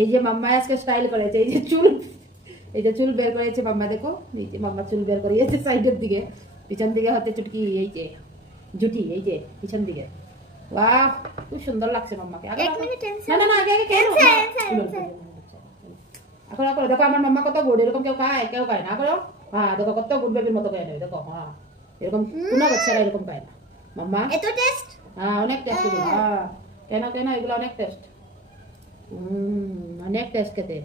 এই যে মাম্মা আজকে স্টাইল করেছে, এই যে চুল বের করেছে মাম্মা, দেখো এই যে মাম্মা চুল বের করিয়েছে সাইডের দিকে, পিছন দিকে হতে চুটকি, এই যে জুটি, এই যে পিছন দিকে। বাহ, খুব সুন্দর লাগছে মাম্মাকে। আগে এখন দেখো আমার মাম্মা কত গুড়, এরকম কেউ খায় না করো। হ্যাঁ দেখো কত গুড় বেবির মতো খায় নেবে, দেখো। হ্যাঁ এরকম কোনো বাচ্চারা এরকম খায় না মাম্মা। এত টেস্ট? হ্যাঁ অনেক টেস্ট এগুলো। হ্যাঁ কেন এগুলো অনেক টেস্ট, অনেক টেস্ট খেতে।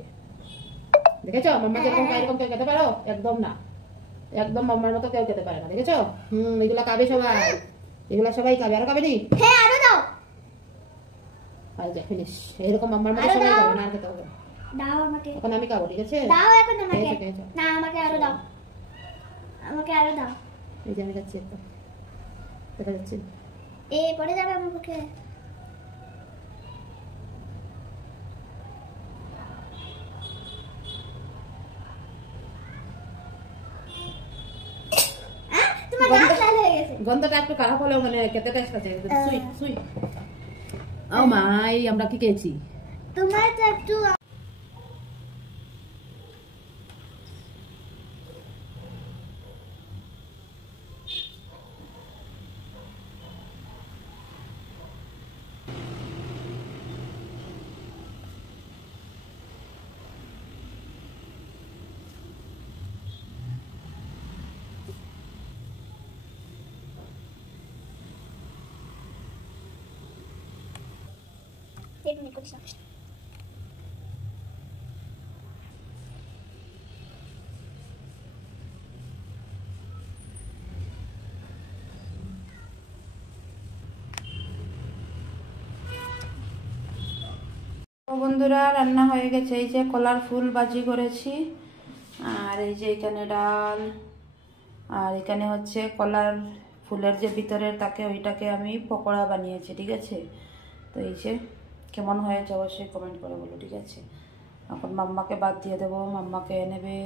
দেখেছো মাম্মা যেরকম খায় এরকম কেউ খেতে পারো? একদম না, একদম মাম্মার মতো কেউ খেতে পারে না, দেখেছো? এগুলো খাবে সবাই, এগুলো সবাই খাবে। আরো খাবে নি? হ্যাঁ আরো দাও। আচ্ছা ফিনিশ। এরকম মাম্মার মতো সবাই খাবে না, আর খেতে হবে। দাও আমাকে। এখন আমি খাবো, ঠিক আছে? দাও এখন আমাকে। না আমাকে আরো দাও, আমাকে আরো দাও। এই যে আমি খাচ্ছি, একটা দেখা যাচ্ছে। পরে যাবে আমার মুখে। গন্ধটা একটু খারাপ হলেও মানে খেতে টেস্ট আছে, সুইট সুইট। ও মাই, আমরা কি খেয়েছি? তোমার তো একটু করছি। বন্ধুরা রান্না হয়ে গেছে, এই যে কলার ফুল ভাজি করেছি, আর এই যে এখানে ডাল, আর এখানে হচ্ছে কলার ফুলের যে ভিতরের তাকে ওইটাকে আমি পকোড়া বানিয়েছি, ঠিক আছে? তো এই যে কেমন হয়েছে অবশ্যই কমেন্ট করে বলো, ঠিক আছে? এখন মাম্মাকে বাদ দিয়ে দেবো, মাম্মাকে নেবে।